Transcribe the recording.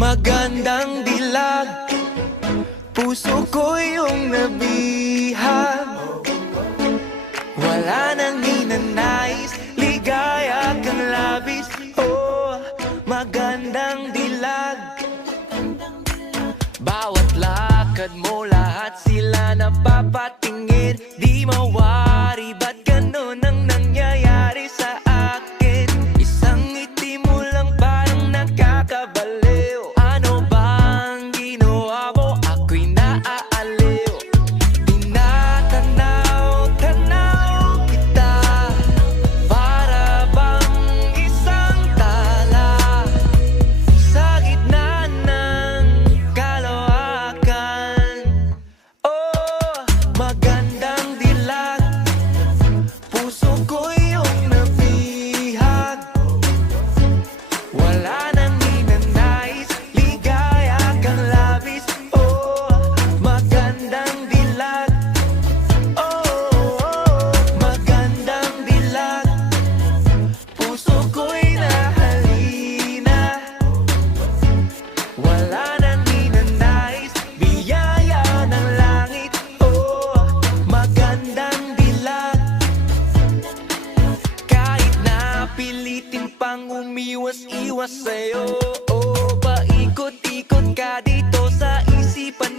Magandang dilag, puso ko yung nabihag. Wala nang ninanais, ligaya kang labis. Oh, magandang dilag. Bawat lakad mo, lahat sila napapatingin. Di mawari, ba't ganun ang nangyayari sa akin? Isang ngiti mo lang parang nakakabaliw. Ano bang ginawa mo? Ako'y naaaliw. Tinatanaw-tanaw kita, para bang isang tala sa gitna ng kalawakan. Oh, magandang dilag, puso ko yung nabihag. Wala nang ninanais, ligaya kang labis. Oh, magandang dilag. Oh, magandang dilag, puso ko'y nahalina. Wala nang ninanais, biyaya ng langit. Oh, magandang dilag. Kahit na pilitin pang umiwas-iwas sa'yo, oh, paikot-ikot ka dito sa isipan